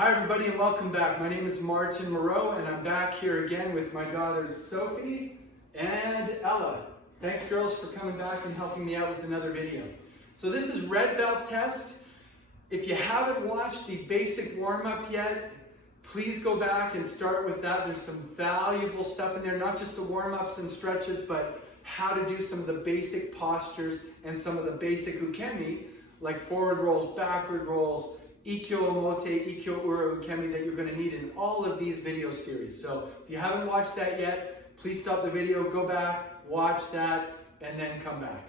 Hi everybody and welcome back. My name is Martin Moreau and I'm back here again with my daughters Sophie and Ella. Thanks girls for coming back and helping me out with another video. So this is red belt test. If you haven't watched the basic warm-up yet, please go back and start with that. There's some valuable stuff in there, not just the warm-ups and stretches, but how to do some of the basic postures and some of the basic ukemi, like forward rolls, backward rolls, Ikkyo Omote, Ikkyo Ura Ukemi that you're going to need in all of these video series. So if you haven't watched that yet, please stop the video, go back, watch that, and then come back.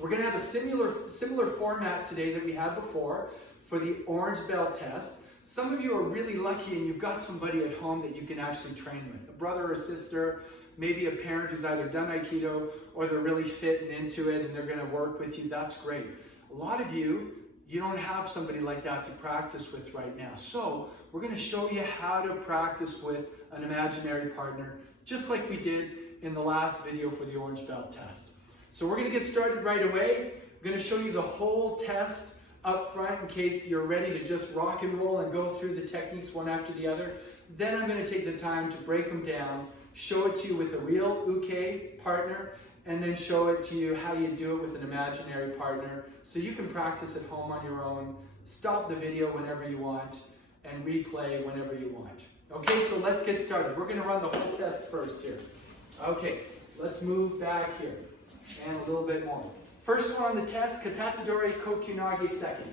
We're going to have a similar format today that we had before for the orange belt test. Some of you are really lucky and you've got somebody at home that you can actually train with. A brother or sister, maybe a parent who's either done Aikido or they're really fit and into it and they're going to work with you. That's great. A lot of you don't have somebody like that to practice with right now. So we're going to show you how to practice with an imaginary partner, just like we did in the last video for the orange belt test. So we're going to get started right away. I'm going to show you the whole test up front in case you're ready to just rock and roll and go through the techniques one after the other. Then I'm going to take the time to break them down, show it to you with a real uke partner, and then show it to you how you do it with an imaginary partner so you can practice at home on your own, stop the video whenever you want, and replay whenever you want. Okay, so let's get started. We're going to run the whole test first here. Okay, let's move back here and a little bit more. First one on the test, Katate Dori Kokyunage second.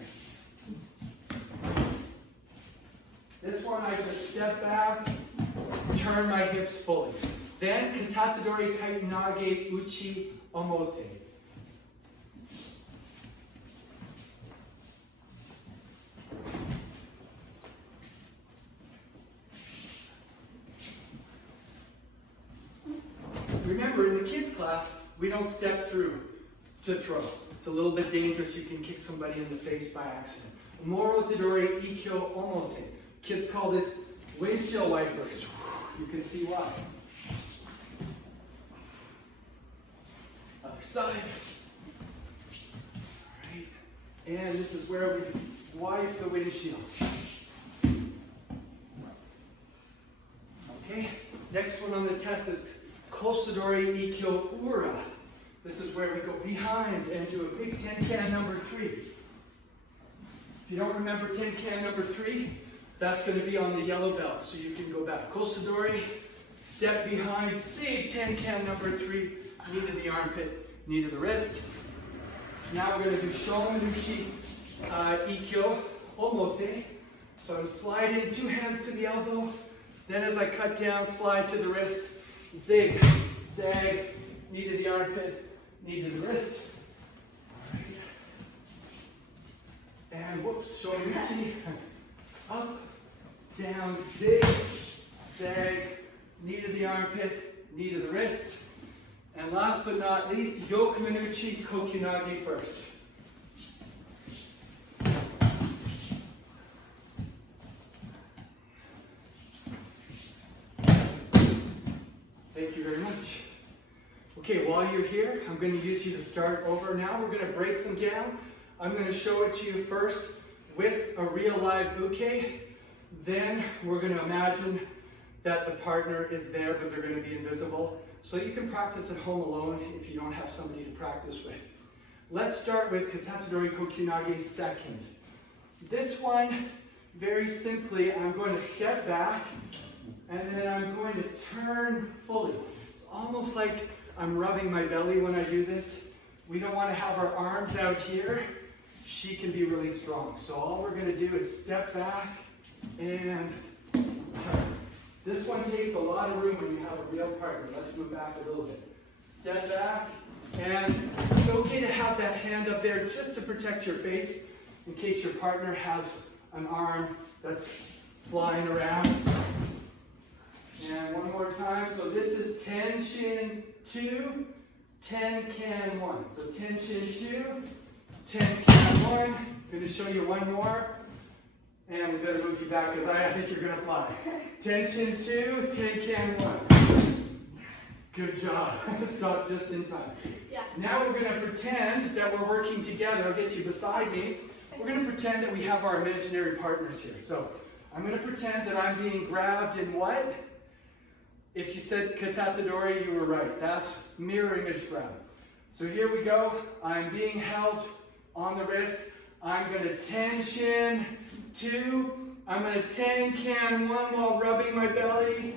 This one I just step back, turn my hips fully. Then Katate Dori Kainage Uchi Omote. Remember, in the kids class, we don't step through to throw. It's a little bit dangerous. You can kick somebody in the face by accident. Morotedori Ikkyo Omote. Kids call this windshield wipers. You can see why. Other side. All right. And this is where we wipe the windshields. Okay. Next one on the test is Kosadori Ikkyo Ura. This is where we go behind and do a big 10 can number 3. If you don't remember 10 can number 3, that's going to be on the yellow belt, so you can go back. Kosadori, step behind, big 10 can number 3, knee to the armpit, knee to the wrist. Now we're going to do Shomenuchi Ikkyo Omote. So I'm going to slide in, 2 hands to the elbow. Then as I cut down, slide to the wrist. Zig, zag, knee to the armpit, knee to the wrist. All right. And whoops, Shomenuchi. Up, down, zig, zag, knee to the armpit, knee to the wrist. And last but not least, Yokomenuchi Kokyunage first. Thank you very much. Okay, while you're here, I'm going to use you to start over now. We're going to break them down. I'm going to show it to you first with a real live uke. Then we're going to imagine that the partner is there, but they're going to be invisible. So you can practice at home alone if you don't have somebody to practice with. Let's start with Katate Dori Kokyunage second. This one, very simply, I'm going to step back and then I'm going to turn fully. It's almost like I'm rubbing my belly when I do this. We don't want to have our arms out here. She can be really strong. So all we're going to do is step back and turn. This one takes a lot of room when you have a real partner. Let's move back a little bit. Step back, and it's okay to have that hand up there just to protect your face in case your partner has an arm that's flying around. And one more time. So this is tension 2, 10 can 1. So tension 2, 10 can 1. I'm going to show you one more. And we better move you back because I think you're going to fly. Tension 2, 10 can 1. Good job. Stop just in time. Yeah. Now we're going to pretend that we're working together. I'll get you beside me. we're going to pretend that we have our imaginary partners here. So I'm going to pretend that I'm being grabbed in what? If you said Katate Dori, you were right. That's mirror image grab. So here we go. I'm being held on the wrist. I'm going to tension 2. I'm going to ten-can 1 while rubbing my belly.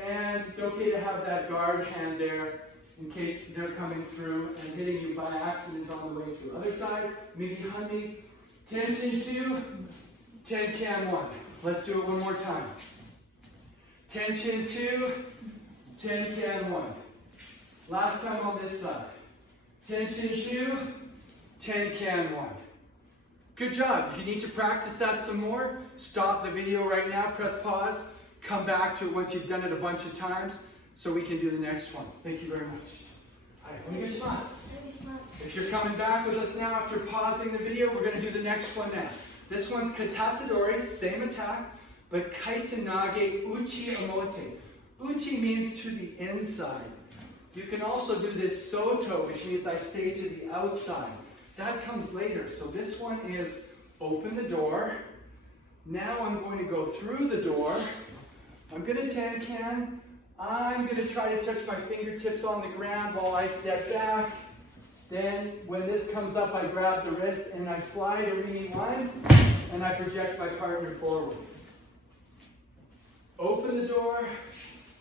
And it's okay to have that guard hand there in case they're coming through and hitting you by accident on the way through. Other side, Migi Hanmi. Tension 2, ten-can 1. Let's do it one more time. Tension 2, ten-can 1. Last time on this side. Tension 2, ten-can 1. Good job. If you need to practice that some more, stop the video right now, press pause, come back to it once you've done it a bunch of times so we can do the next one. Thank you very much. If you're coming back with us now after pausing the video, we're going to do the next one now. This one's Katate Dori, same attack, but Kaitenage Uchi Omote. Uchi means to the inside. You can also do this Soto, which means I stay to the outside. That comes later. So this one is open the door. Now I'm going to go through the door. I'm going to ten-can. I'm going to try to touch my fingertips on the ground while I step back. Then when this comes up, I grab the wrist and I slide a Rini 1 and I project my partner forward. Open the door,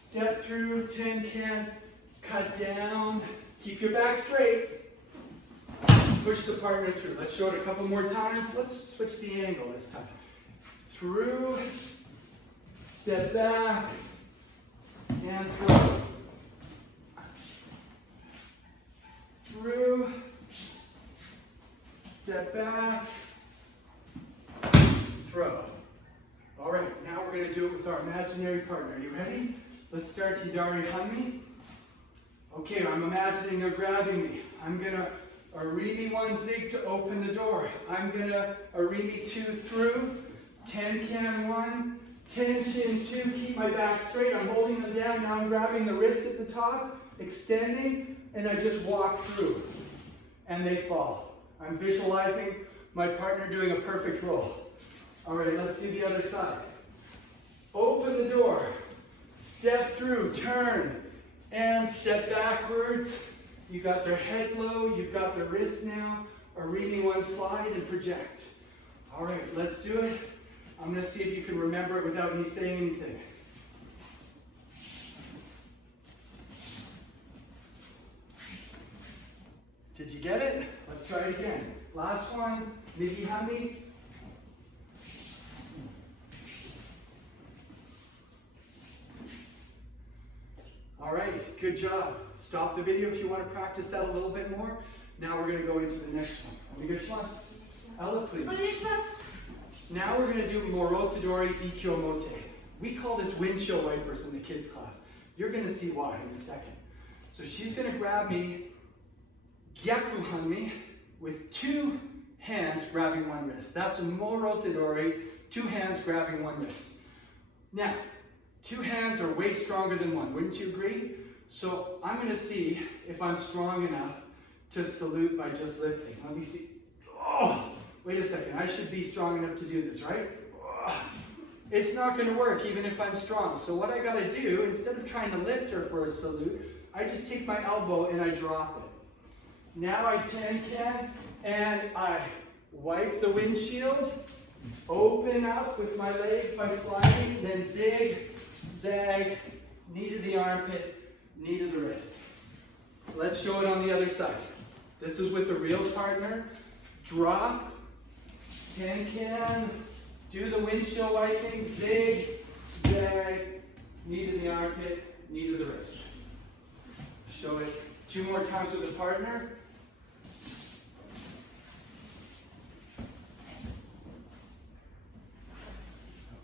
step through, ten-can, cut down, keep your back straight, push the partner through. Let's show it a couple more times. Let's switch the angle this time. Through, step back, and through. Through, step back, throw. All right, now we're going to do it with our imaginary partner. Are you ready? Let's start Hidari Hanmi. Okay, I'm imagining they're grabbing me. I'm going to Arimi 1 zig to open the door. I'm going to Arimi 2 through, ten-can 1, tension 2, keep my back straight. I'm holding them down. Now I'm grabbing the wrist at the top, extending, and I just walk through. And they fall. I'm visualizing my partner doing a perfect roll. All right, let's do the other side. Open the door, step through, turn, and step backwards. You got their head low, you've got their wrist now. Arimi 1 slide and project. All right, let's do it. I'm going to see if you can remember it without me saying anything. Did you get it? Let's try it again. Last one, Migi Hanmi. All right, good job. Stop the video if you want to practice that a little bit more. Now we're going to go into the next one. Ella, please. Now we're going to do Morotodori Ikkyomote. We call this windshield wipers in the kids class. You're going to see why in a second. So she's going to grab me, Gyaku Hanmi, with 2 hands grabbing 1 wrist. That's a Morotodori, 2 hands grabbing 1 wrist. Now, 2 hands are way stronger than 1, wouldn't you agree? So I'm going to see if I'm strong enough to salute by just lifting. Let me see. Oh, wait a second. I should be strong enough to do this, right? Oh, it's not going to work even if I'm strong. So what I got to do, instead of trying to lift her for a salute, I just take my elbow and I drop it. Now I ten-can and I wipe the windshield, open up with my legs by sliding, then zig, zag, knee to the armpit, knee to the wrist. Let's show it on the other side. This is with a real partner. Drop, ten-can, do the windshield wiping, zig, zag, knee to the armpit, knee to the wrist. Show it 2 more times with a partner.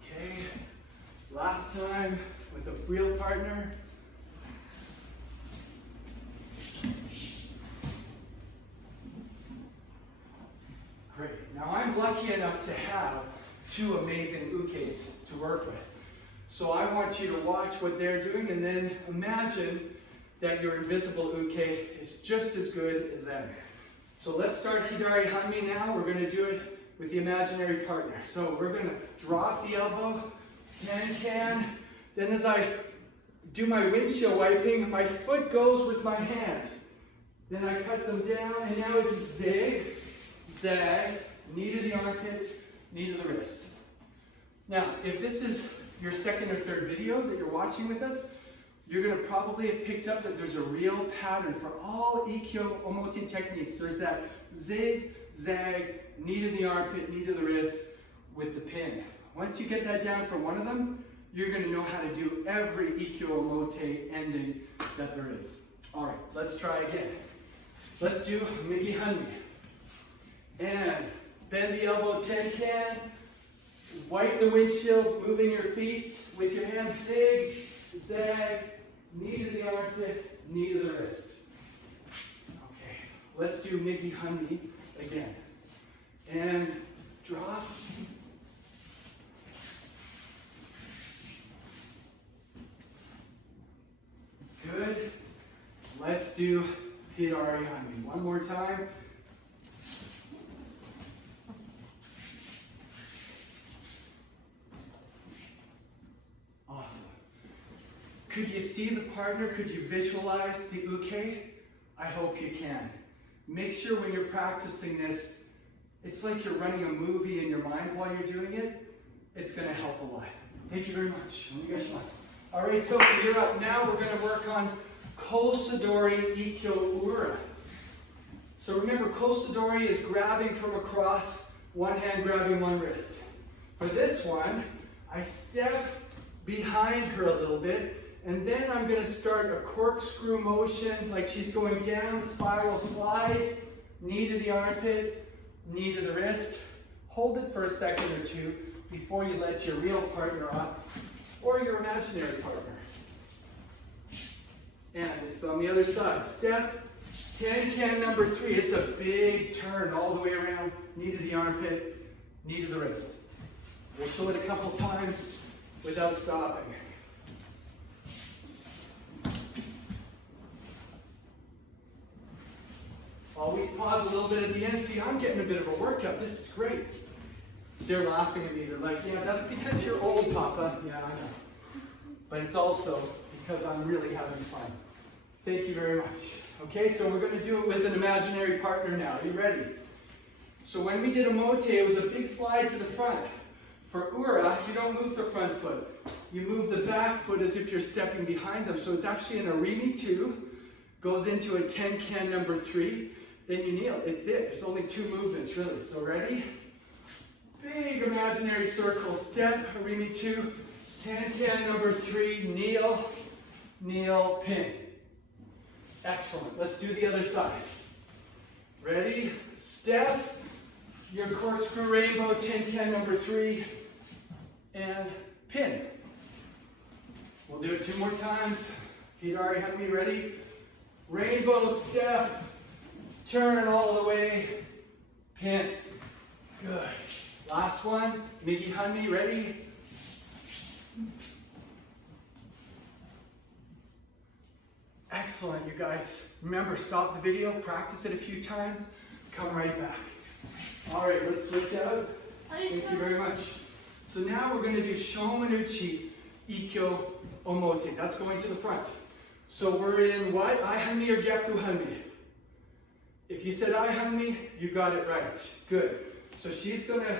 Okay, last time with a real partner. Great. Now I'm lucky enough to have 2 amazing ukes to work with. So I want you to watch what they're doing and then imagine that your invisible uke is just as good as them. So let's start Hidari Hanmi now. We're going to do it with the imaginary partner. So we're gonna drop the elbow, 10 can. Then as I do my windshield wiping, my foot goes with my hand. Then I cut them down, and now it's zig, zag, knee to the armpit, knee to the wrist. Now, if this is your second or third video that you're watching with us, you're going to probably have picked up that there's a real pattern for all Ikkyo Omote techniques. There's that zig, zag, knee to the armpit, knee to the wrist with the pin. Once you get that down for one of them, you're going to know how to do every Ikkyo Omote ending that there is. All right, let's try again. Let's do Migi Hanmi. And bend the elbow 10 can. Wipe the windshield, moving your feet with your hands, zig, zag, knee to the armpit, knee to the wrist. Okay, let's do Migi Hanmi again. And drop. Good. Let's do Hidari Hanmi. One more time. Awesome. Could you see the partner? Could you visualize the uke? I hope you can. Make sure when you're practicing this, it's like you're running a movie in your mind while you're doing it. It's going to help a lot. Thank you very much. All right, so you're up. Now we're going to work on Kosadori Ikkyo Ura. So remember, Kosadori is grabbing from across, one hand grabbing one wrist. For this one, I step behind her a little bit, and then I'm going to start a corkscrew motion, like she's going down, spiral slide, knee to the armpit, knee to the wrist. Hold it for a second or two before you let your real partner up, or your imaginary partner. And it's on the other side. Step, 10 can number 3. It's a big turn all the way around, knee to the armpit, knee to the wrist. We'll show it a couple times without stopping. Always pause a little bit at the end. See, I'm getting a bit of a workout. This is great. They're laughing at me. They're like, yeah, that's because you're old, Papa. Yeah, I know. But it's also because I'm really having fun. Thank you very much. Okay, so we're going to do it with an imaginary partner now. Are you ready? So when we did Omote, it was a big slide to the front. For Ura, you don't move the front foot. You move the back foot as if you're stepping behind them. So it's actually an Arimi 2, goes into a 10 can number 3, then you kneel. It's it. There's only 2 movements, really. So ready? Big imaginary circle. Step, Arimi 2, 10 can number 3, kneel, kneel, pin. Excellent. Let's do the other side. Ready? Step, your corkscrew rainbow, 10 can number 3, and pin. We'll do it 2 more times. Hidari Hanmi, ready? Rainbow step, turn all the way, pin. Good. Last one, Migi Hanmi, ready? Excellent, you guys. Remember, stop the video, practice it a few times, come right back. All right, let's switch out. Thank you very much. So now we're going to do Shomenuchi Ikkyo Omote. That's going to the front. So we're in what? Ai Hanmi or Gyaku Hanmi? If you said Ai Hanmi, you got it right. Good. So she's going to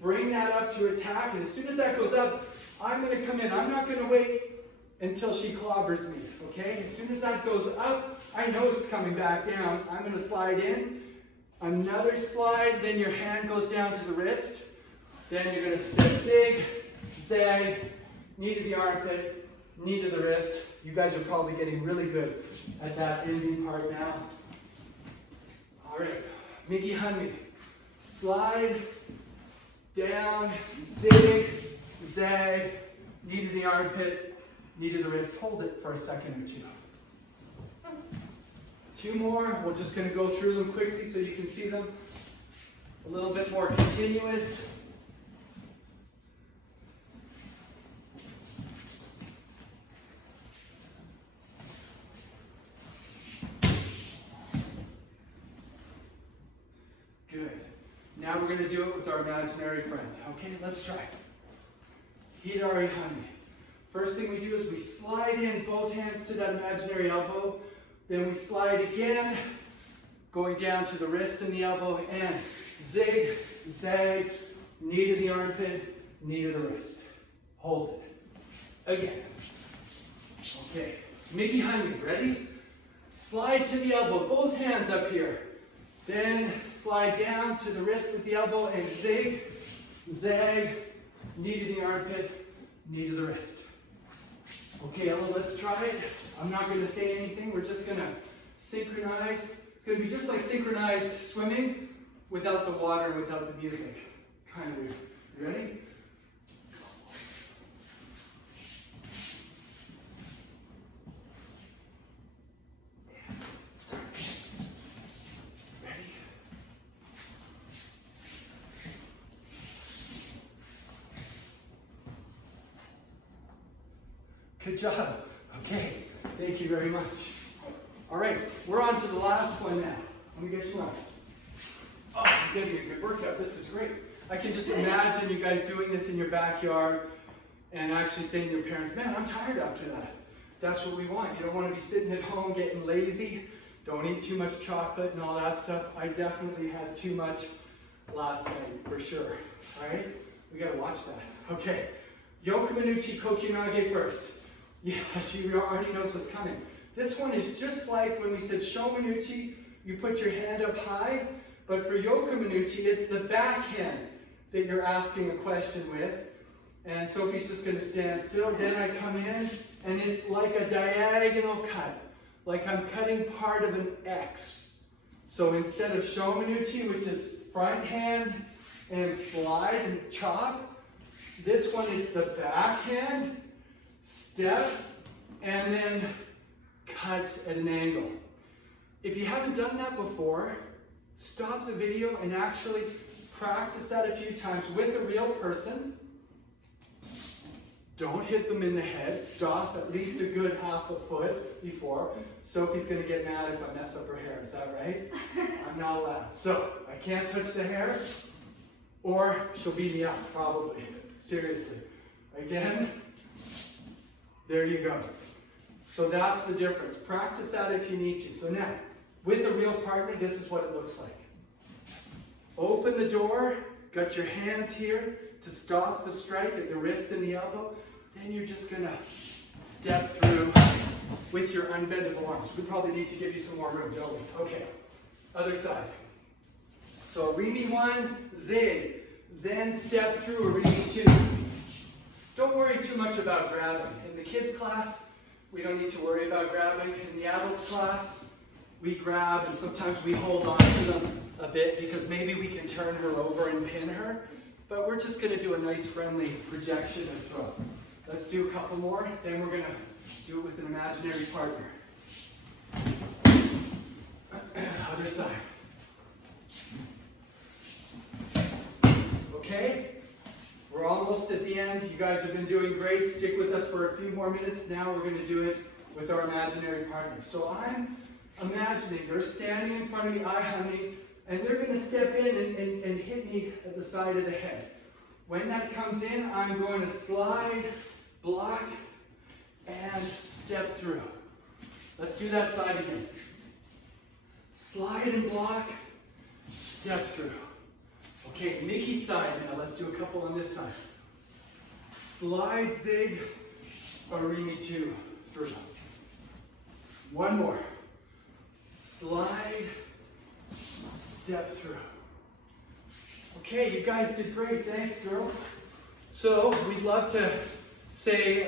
bring that up to attack, and as soon as that goes up, I'm going to come in. I'm not going to wait until she clobbers me, okay? As soon as that goes up, I know it's coming back down. I'm going to slide in. Another slide, then your hand goes down to the wrist. Then you're going to step zig, zag, knee to the armpit, knee to the wrist. You guys are probably getting really good at that ending part now. All right, Migi Hanmi. Slide, down, zig, zag, knee to the armpit, knee to the wrist. Hold it for a second or 2. 2 more. We're just going to go through them quickly so you can see them a little bit more continuous. Now we're going to do it with our imaginary friend. Okay, let's try. Hidari Hami. First thing we do is we slide in both hands to that imaginary elbow. Then we slide again, going down to the wrist and the elbow, and zig, zag, knee to the armpit, knee to the wrist. Hold it. Again. Okay. Migi Hami, ready? Slide to the elbow, both hands up here. Then slide down to the wrist with the elbow and zig, zag, knee to the armpit, knee to the wrist. Okay, Ella, let's try it. I'm not going to say anything. We're just going to synchronize. It's going to be just like synchronized swimming without the water and without the music. Kind of weird. You ready? Good job. Okay, thank you very much. All right, we're on to the last one now. Let me get you on. Oh, I'm getting a good workout. This is great. I can just imagine you guys doing this in your backyard and actually saying to your parents, man, I'm tired after that. That's what we want. You don't want to be sitting at home getting lazy. Don't eat too much chocolate and all that stuff. I definitely had too much last night, for sure. All right, we got to watch that. Okay, Yokomenuchi Kokyunage first. Yeah, she already knows what's coming. This one is just like when we said Shomenuchi, you put your hand up high, but for Yokomenuchi, it's the backhand that you're asking a question with. And Sophie's just going to stand still. Then I come in, and it's like a diagonal cut, like I'm cutting part of an X. So instead of Shomenuchi, which is front hand and slide and chop, this one is the backhand, step, and then cut at an angle. If you haven't done that before, stop the video and actually practice that a few times with a real person. Don't hit them in the head. Stop at least a good half a foot before. Sophie's going to get mad if I mess up her hair. Is that right? I'm not allowed. So I can't touch the hair, or she'll beat me up, probably. Seriously. Again. There you go. So that's the difference. Practice that if you need to. So now, with a real partner, this is what it looks like. Open the door, got your hands here to stop the strike at the wrist and the elbow. Then you're just going to step through with your unbendable arms. We probably need to give you some more room, don't we? Okay, other side. So Rimi 1, zig. Then step through a Rimi 2. Don't worry too much about grabbing. In the kids' class, we don't need to worry about grabbing. In the adults' class, we grab and sometimes we hold on to them a bit because maybe we can turn her over and pin her. But we're just going to do a nice friendly projection and throw. Let's do a couple more, then we're going to do it with an imaginary partner. Other side. Okay? We're almost at the end. You guys have been doing great. Stick with us for a few more minutes. Now we're going to do it with our imaginary partner. So I'm imagining they're standing in front of me, honey, and they're going to step in and hit me at the side of the head. When that comes in, I'm going to slide, block, and step through. Let's do that side again. Slide and block, step through. Okay, Mickey's side now. Let's do a couple on this side. Slide, zig, Arimi 2 through. One more. Slide, step through. Okay, you guys did great. Thanks, girls. So we'd love to say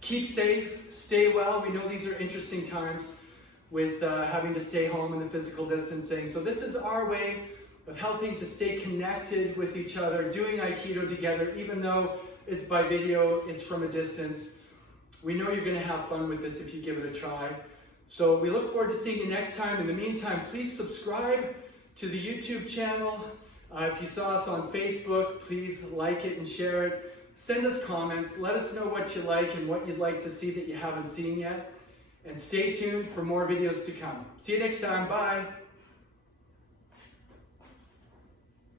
keep safe, stay well. We know these are interesting times with having to stay home and the physical distancing. So this is our way of helping to stay connected with each other, doing Aikido together, even though it's by video, it's from a distance. We know you're going to have fun with this if you give it a try. So we look forward to seeing you next time. In the meantime, please subscribe to the YouTube channel. If you saw us on Facebook, please like it and share it. Send us comments. Let us know what you like and what you'd like to see that you haven't seen yet. And stay tuned for more videos to come. See you next time. Bye.